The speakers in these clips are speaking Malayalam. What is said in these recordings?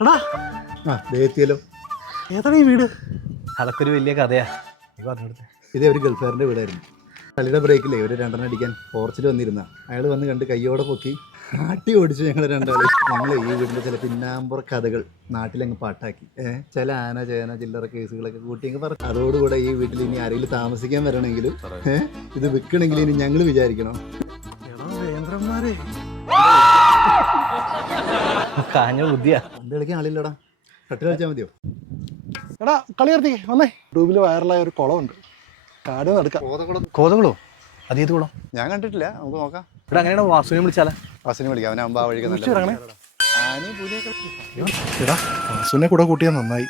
എടാ എത്തിയല്ലോ. ഏതാണ് ഈ വീട്? അതൊക്കെ ഒരു വലിയ കഥയാ. ഇതേ ഒരു ഗൾഫുകാരൻ്റെ വീടായിരുന്നു. കളിയുടെ ബ്രേക്കിലേ ഒരു രണ്ടെണ്ണം അടിക്കാൻ പോർച്ചിൽ വന്നിരുന്ന അയാൾ വന്ന് കണ്ട് കയ്യോടെ പൊക്കി ആട്ടി ഓടിച്ചു ഞങ്ങൾ രണ്ടാളും. ഞങ്ങൾ ഈ വീടിൻ്റെ ചില പിന്നാമ്പുറ കഥകൾ നാട്ടിലങ്ങ് പാട്ടാക്കി. ചില ആന ചേന ചില്ലറ കേസുകളൊക്കെ കൂട്ടി അങ്ങ് പറഞ്ഞു. അതോടുകൂടെ ഈ വീട്ടിൽ ഇനി ആരെങ്കിലും താമസിക്കാൻ വരണമെങ്കിലും ഇത് വിൽക്കണമെങ്കിൽ ഇനി ഞങ്ങൾ വിചാരിക്കണം. കാഞ്ഞ ബുദ്ധിയാ. പണ്ട് കളിക്കാൻ ആളില്ലടാ, കട്ടിൽ കളിച്ചാൽ മതിയോ? എടാ കളി നിർത്തി വന്നേ. ട്യൂബിൽ വൈറലായ ഒരു കുളമുണ്ട്, കാട് നടക്കാം. കോതകളോ? അതേത് കുളം? ഞാൻ കണ്ടിട്ടില്ല, നമുക്ക് നോക്കാം. ഇവിടെ അങ്ങനെയാണോ? വാസുവിനെ വിളിച്ചാലേ? വാസുവിനെ വിളിക്കാം, അവനാകുമ്പോൾ ആ വഴിക്ക് നല്ല. എടാ വാസുവിനെ കൂടെ കൂട്ടിയാൽ നന്നായി,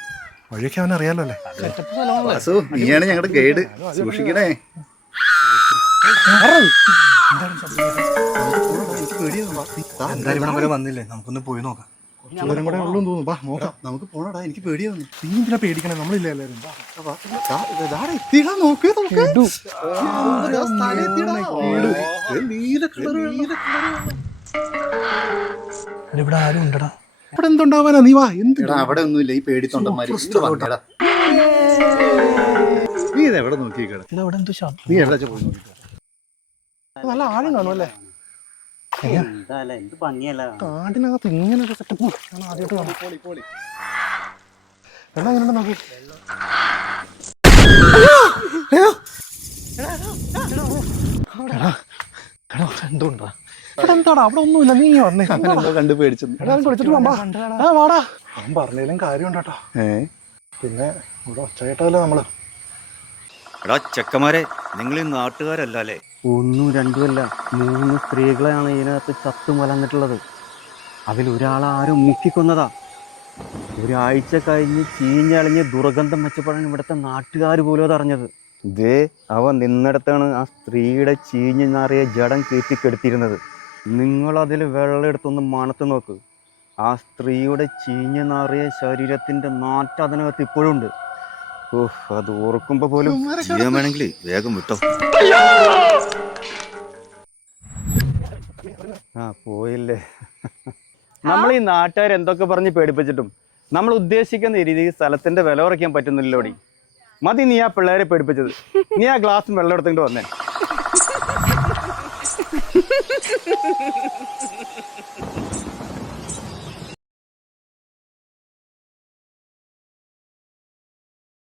വഴിയൊക്കെ അവൻ അറിയാലോ അല്ലേ. വാസു, നീയാണ് ഞങ്ങളുടെ ഗൈഡ്, സൂക്ഷിക്കണേ. എന്തായാലും ഇവിടെ വരെ വന്നില്ലേ, നമുക്കൊന്ന് പോയി നോക്കാം. കൂടെ ഉള്ളൂ തോന്നുന്നു. ബാ നോക്കാം. നമുക്ക് പോണടാ, എനിക്ക് പേടിയാവുന്നു. നീ എന്തിനാ പേടിക്കണേ? നമ്മളില്ല എല്ലാവരും. ഇവിടെ ആരും ഉണ്ടടാ. ഇവിടെ എന്തുണ്ടാവാനാ? നീ വാ. എന്തിനാ അവിടെ ഒന്നുമില്ല, ഈ പേടിത്തൊണ്ടന്മാര്. നീ ഇതെവിടെ നോക്കിയേക്കട? ഇവിടെ എന്തോ ശബ്ദം. നീ എവിടെ പോയി നോക്കി? നല്ല ആഴം കാണും അല്ലേ? കാടിനകത്ത് ഇങ്ങനൊരു സെറ്റപ്പ് ഞാൻ ആദ്യമായിട്ട് കാണാം. വെള്ളം എങ്ങനെ നോക്കി. എന്തുണ്ടാ ഇവിടെ? എന്താടാ അവിടെ ഒന്നുമില്ല. നീ വന്നേ. എന്തോ കണ്ട് പേടിച്ചു. വിളിച്ചിട്ട് വാടാ. അവൻ പറഞ്ഞതിലും കാര്യമുണ്ട് കേട്ടോ. പിന്നെ ഇവിടെ ഒച്ചയായിട്ടല്ലേ നമ്മള്. എടാ ചെക്കന്മാരെ, നിങ്ങൾ ഈ നാട്ടുകാരല്ല അല്ലേ? 1, 2 3 സ്ത്രീകളെയാണ് ഇതിനകത്ത് ചത്തു മലന്നിട്ടുള്ളത്. അതിലൊരാളെ ആരും മുക്കിക്കൊന്നതാ. ഒരാഴ്ച കഴിഞ്ഞ് ചീഞ്ഞളിഞ്ഞ് ദുർഗന്ധം വെച്ചപ്പോഴാണ് ഇവിടുത്തെ നാട്ടുകാർ പോലും അതറിഞ്ഞത്. ഇതേ അവ നിന്നിടത്താണ് ആ സ്ത്രീയുടെ ചീഞ്ഞ് നാറിയ ജഡം കയറ്റിക്കെടുത്തിരുന്നത്. നിങ്ങളതിൽ വെള്ളം എടുത്തൊന്ന് മണത്ത് നോക്ക്. ആ സ്ത്രീയുടെ ചീഞ്ഞ് നാറിയ ശരീരത്തിൻ്റെ നാറ്റം അതിനകത്ത് ഇപ്പോഴും ഉണ്ട്. അത് ഓർക്കുമ്പോ പോലും ചെയ്യാൻ വേണമെങ്കിൽ വേഗം വിട്ടോ. പോയില്ലേ. നമ്മൾ ഈ നാട്ടുകാർ എന്തൊക്കെ പറഞ്ഞ് പേടിപ്പിച്ചിട്ടും നമ്മൾ ഉദ്ദേശിക്കുന്ന രീതിയിൽ സ്ഥലത്തിന്റെ വില കുറയ്ക്കാൻ പറ്റുന്നില്ലോടി. മതി നീ ആ പിള്ളേരെ പേടിപ്പിച്ചത്. നീ ആ ഗ്ലാസ് വെള്ളം എടുത്തിട്ട് വന്നേ.